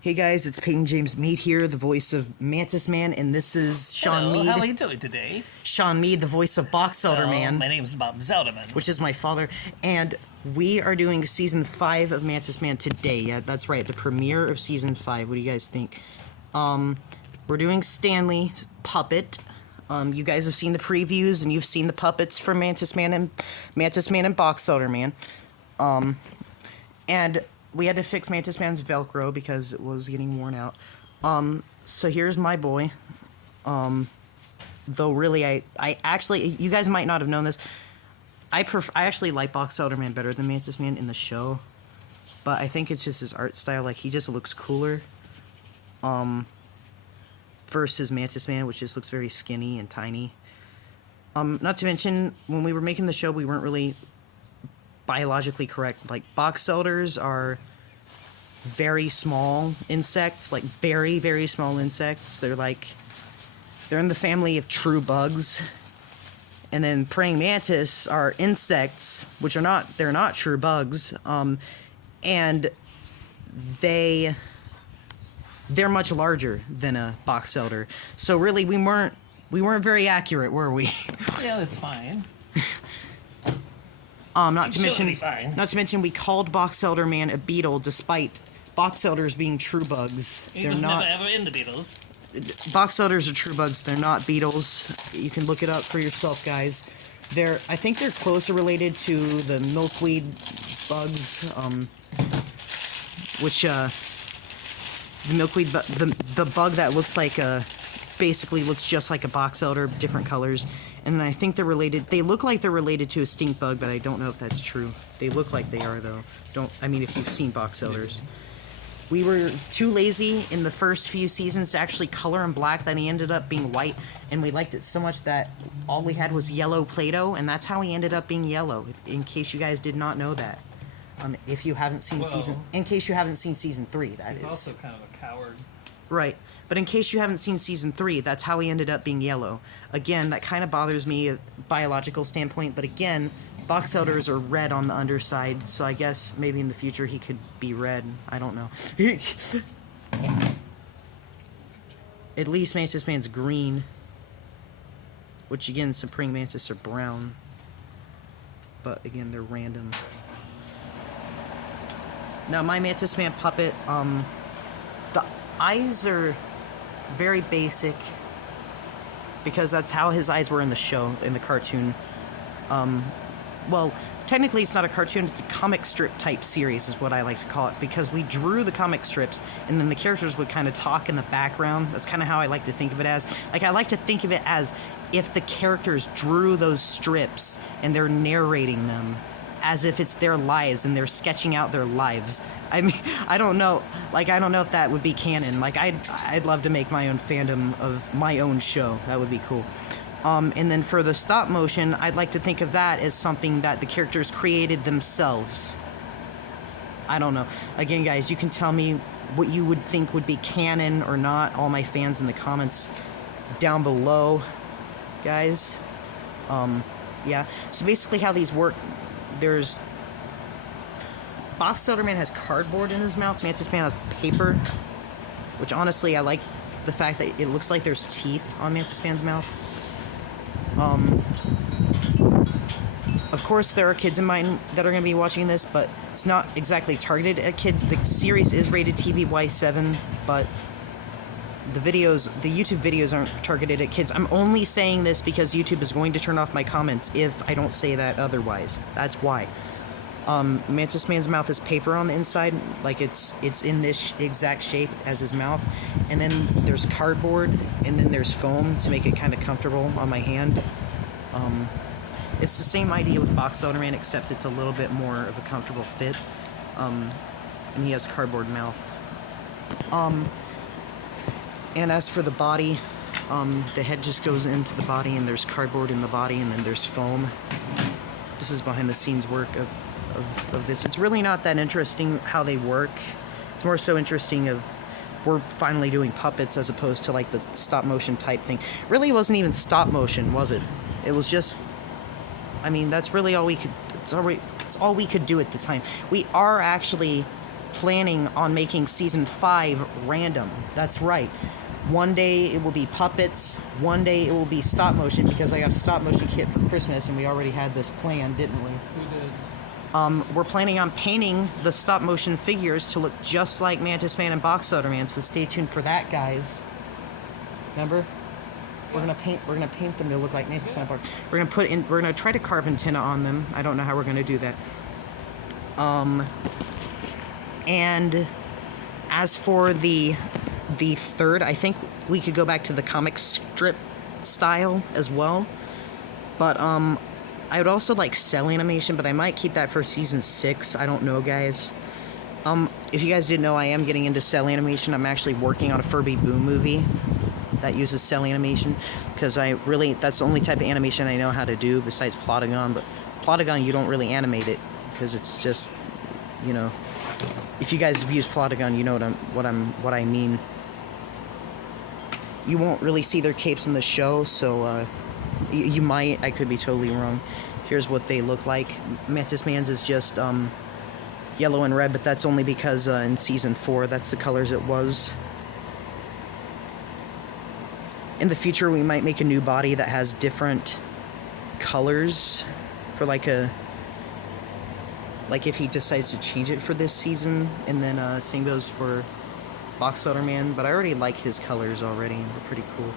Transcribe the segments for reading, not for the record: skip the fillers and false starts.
Hey guys, it's Peyton James Mead here, the voice of Mantis Man, and this is Sean Mead. How are you doing today? Sean Mead, the voice of Boxelder Man. My name is Boxelder Man. Which is my father, and we are doing Season 5 of Mantis Man today. Yeah, that's right, the premiere of Season 5. What do you guys think? We're doing Stanley's puppet. You guys have seen the previews, and you've seen the puppets for Mantis Man and Boxelder Man. And we had to fix Mantis Man's Velcro because it was getting worn out. So here's my boy. Though really, I actually, you guys might not have known this. I actually like Boxelder Man better than Mantis Man in the show. But I think it's just his art style. Like, he just looks cooler. Versus Mantis Man, which just looks very skinny and tiny. Not to mention, when we were making the show, we weren't really biologically correct. Like, Boxelders are very small insects, like very, very small insects. They're in the family of true bugs. And then praying mantis are insects, which are they're not true bugs. And they're much larger than a Boxelder. So really, we weren't very accurate, were we? Yeah, that's fine. Not to mention, we called Boxelder Man a beetle, despite Boxelders being true bugs. He was never ever in the beetles. Boxelders are true bugs. They're not beetles. You can look it up for yourself, guys. I think they're closer related to the milkweed bugs, which the milkweed, the bug that looks like basically looks just like a Boxelder, different colors. And I think they're related. They look like they're related to a stink bug, but I don't know if that's true. They look like they are, though. If you've seen Boxelders. We were too lazy in the first few seasons to actually color him black, then he ended up being white, and we liked it so much that all we had was yellow Play-Doh, and that's how he ended up being yellow, in case you guys did not know that. If you haven't seen in case you haven't seen Season 3, that is. He's also kind of a coward. Right. But in case you haven't seen Season 3, that's how he ended up being yellow. Again, that kind of bothers me, a biological standpoint, but again, Boxelders are red on the underside, so I guess maybe in the future he could be red. I don't know. At least Mantis Man's green. Which, again, some praying mantis are brown. But, again, they're random. Now, my Mantis Man puppet, the eyes are very basic, because that's how his eyes were in the show, in the cartoon. Well, technically it's not a cartoon, it's a comic strip type series is what I like to call it, because we drew the comic strips, and then the characters would kind of talk in the background. That's kind of how I like to think of it as. Like, I like to think of it as if the characters drew those strips, and they're narrating them as if it's their lives, and they're sketching out their lives. I mean, I don't know if that would be canon. Like, I'd love to make my own fandom of my own show. That would be cool. And then for the stop motion, I'd like to think of that as something that the characters created themselves. I don't know. Again, guys, you can tell me what you would think would be canon or not. All my fans in the comments down below, guys. Yeah. So basically how these work, there's Boxelder Man has cardboard in his mouth. Mantis Man has paper, which honestly I like the fact that it looks like there's teeth on Mantis Man's mouth. Of course, there are kids in mind that are going to be watching this, but it's not exactly targeted at kids. The series is rated TVY7, but the YouTube videos aren't targeted at kids. I'm only saying this because YouTube is going to turn off my comments if I don't say that otherwise. That's why. Mantis Man's mouth is paper on the inside, like it's in this exact shape as his mouth, and then there's cardboard, and then there's foam to make it kind of comfortable on my hand. It's the same idea with Boxelder Man, except it's a little bit more of a comfortable fit, and he has cardboard mouth. And as for the body, the head just goes into the body, and there's cardboard in the body, and then there's foam. This is behind the scenes work of this. It's really not that interesting how they work. It's more so interesting of we're finally doing puppets as opposed to like the stop motion type thing. Really, it wasn't even stop motion, was it? It was just, I mean, that's really all we could, it's all we could do at the time. We are actually planning on making season 5 random. That's right. One day it will be puppets, one day it will be stop motion, because I got a stop motion kit for Christmas and we already had this plan, didn't we? We did. We're planning on painting the stop motion figures to look just like Mantis Man and Boxelder Man, so stay tuned for that, guys. Remember? We're gonna paint them to look like Mantis Man. We're gonna try to carve antenna on them. I don't know how we're gonna do that. And as for the third, I think we could go back to the comic strip style as well. But I would also like cell animation, but I might keep that for season 6. I don't know, guys. If you guys didn't know, I am getting into cell animation. I'm actually working on a Furby Boom movie that uses cell animation, because that's the only type of animation I know how to do besides Plotagon. But Plotagon, you don't really animate it, because it's just, you know, if you guys have used Plotagon, you know what I mean. You won't really see their capes in the show, so you might. I could be totally wrong. Here's what they look like. Mantis Man's is just yellow and red, but that's only because in season 4, that's the colors it was. In the future, we might make a new body that has different colors for like if he decides to change it for this season, and then same goes for Boxelder Man, but I already like his colors already, and they're pretty cool.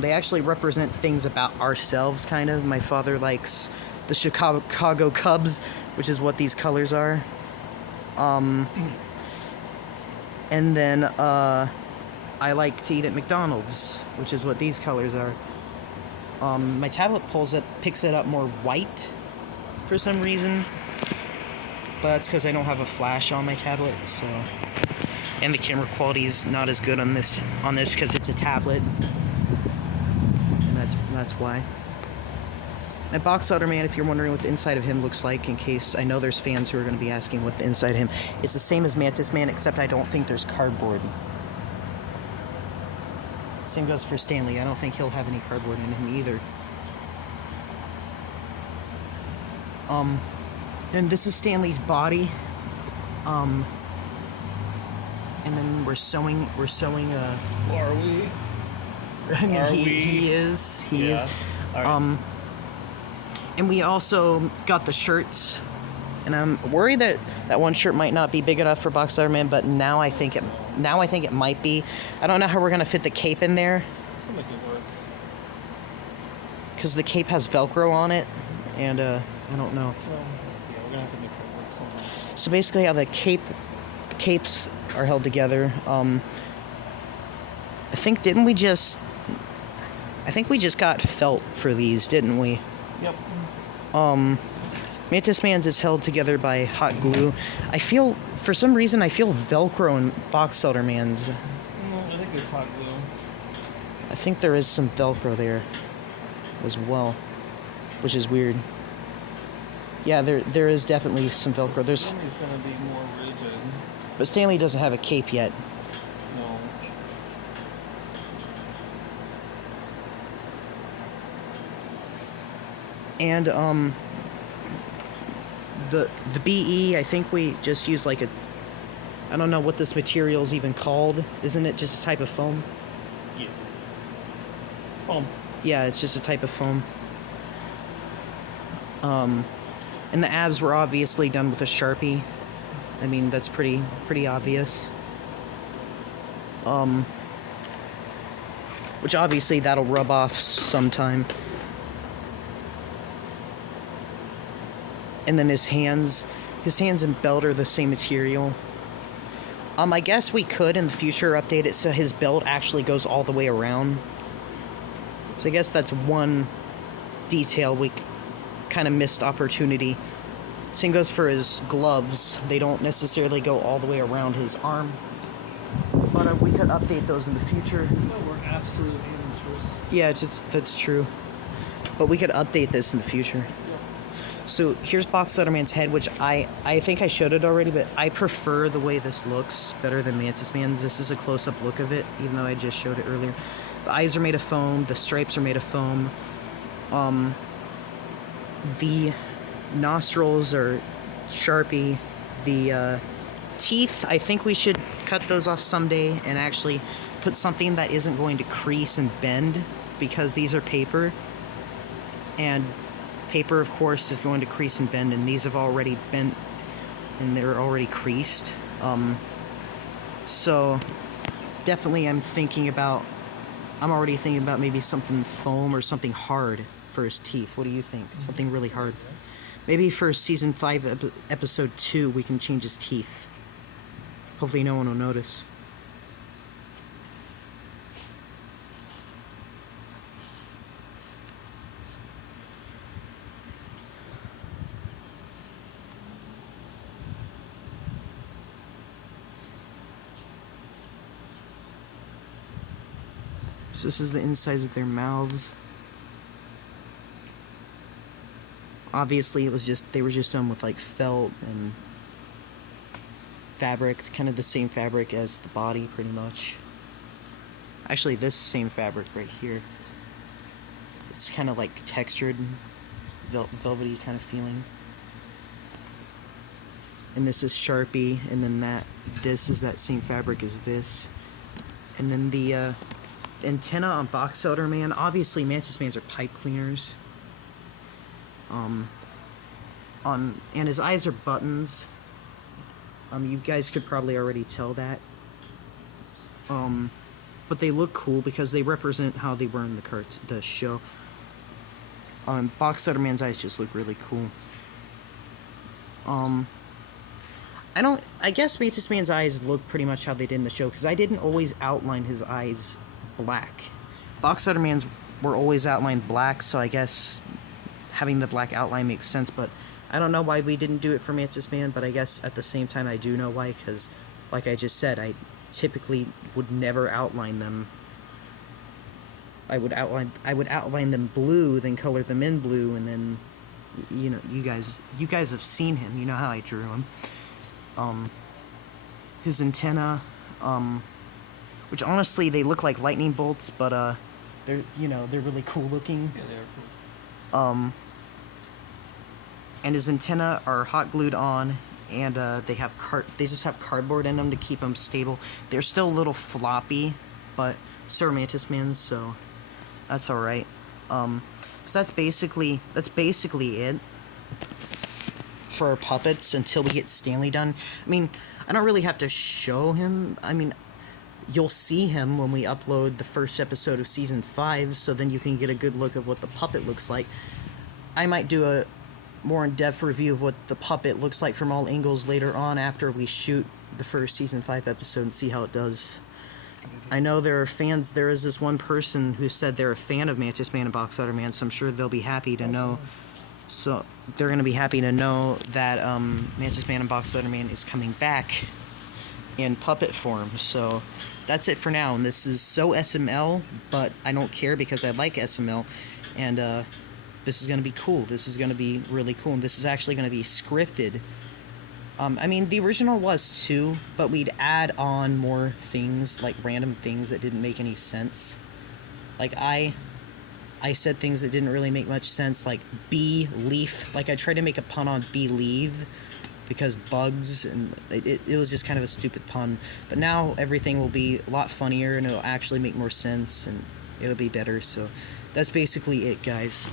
They actually represent things about ourselves, kind of. My father likes the Chicago Cubs, which is what these colors are. And then, I like to eat at McDonald's, which is what these colors are. My tablet picks it up more white for some reason, but that's because I don't have a flash on my tablet, so. And the camera quality is not as good on this because it's a tablet, and that's why. And Boxelder Man, if you're wondering what the inside of him looks like, in case I know there's fans who are going to be asking what the inside of him, it's the same as Mantis Man, except I don't think there's cardboard. Same goes for Stanley. I don't think he'll have any cardboard in him either. And this is Stanley's body. And then we're sewing Are we? I mean, Are he is. He is. Right. And we also got the shirts. And I'm worried that one shirt might not be big enough for Boxelder Man, but now I think it might be. I don't know how we're gonna fit the cape in there. We'll make it work. Because the cape has Velcro on it, and I don't know. Well, yeah, we're gonna have to make it work somehow. So basically, how the capes are held together. I think we just got felt for these, didn't we? Yep. Mantis Man's is held together by hot glue. For some reason, I feel Velcro in Boxelder Man's. No, I think it's hot glue. I think there is some Velcro there as well, which is weird. Yeah, there is definitely some Velcro. Stanley's gonna be more rigid. But Stanley doesn't have a cape yet. No. And the BE, I think we just use like I don't know what this material is even called. Isn't it just a type of foam? Yeah. Foam. Yeah, it's just a type of foam. And the abs were obviously done with a Sharpie. I mean, that's pretty obvious. Which obviously that'll rub off sometime. And then his hands and belt are the same material. I guess we could in the future update it so his belt actually goes all the way around. So I guess that's one detail we kind of missed opportunity. Same goes for his gloves. They don't necessarily go all the way around his arm. But we could update those in the future. No, we're absolute amateurs. Yeah, that's true. But we could update this in the future. So here's Boxelder Man's head, which I think I showed it already, but I prefer the way this looks better than Mantis Man's. This is a close-up look of it, even though I just showed it earlier. The eyes are made of foam. The stripes are made of foam. The nostrils are Sharpie. The teeth, I think we should cut those off someday and actually put something that isn't going to crease and bend, because these are paper, and paper, of course, is going to crease and bend, and these have already bent and they're already creased. So definitely I'm already thinking about maybe something foam or something hard for his teeth. What do you think? Something really hard. Maybe for season 5 episode 2 we can change his teeth. Hopefully no one will notice. So this is the insides of their mouths. Obviously, they were just done with like felt and fabric, kind of the same fabric as the body, pretty much. Actually, this same fabric right here. It's kind of like textured, velvety kind of feeling. And this is Sharpie, and then this is that same fabric as this. And then the antenna on Boxelder Man. Obviously, Mantis Mans are pipe cleaners. And his eyes are buttons. You guys could probably already tell that. But they look cool because they represent how they were in the show. Boxelder Man's eyes just look really cool. I guess Mantis Man's eyes look pretty much how they did in the show, because I didn't always outline his eyes black. Boxelder Man's were always outlined black, so I guess having the black outline makes sense, but I don't know why we didn't do it for Mantis Man, but I guess at the same time I do know why, because like I just said, I typically would never outline them. I would outline them blue, then color them in blue, and then, you know, you guys have seen him, you know how I drew him. His antenna, which honestly they look like lightning bolts, but they're really cool looking. Yeah, they are cool. And his antenna are hot glued on, and they just have cardboard in them to keep them stable. They're still a little floppy, but so are Mantis Man's, so that's all right. So that's basically it for our puppets until we get Stanley done. I mean, I don't really have to show him. I mean, you'll see him when we upload the first episode of season 5, so then you can get a good look of what the puppet looks like. I might do a more in-depth review of what the puppet looks like from all angles later on after we shoot the first season 5 episode and see how it does. I know there are fans. There is this one person who said they're a fan of Mantis Man and Boxelder Man, so I'm sure they'll be happy to know. So they're going to be happy to know that Mantis Man and Boxelder Man is coming back in puppet form. So that's it for now. And this is so SML, but I don't care because I like SML. And this is going to be cool. This is going to be really cool. And this is actually going to be scripted. I mean, the original was too, but we'd add on more things, like random things that didn't make any sense. Like, I said things that didn't really make much sense, like bee-leaf. Like, I tried to make a pun on believe, because bugs, and it was just kind of a stupid pun. But now everything will be a lot funnier, and it'll actually make more sense, and it'll be better. So that's basically it, guys.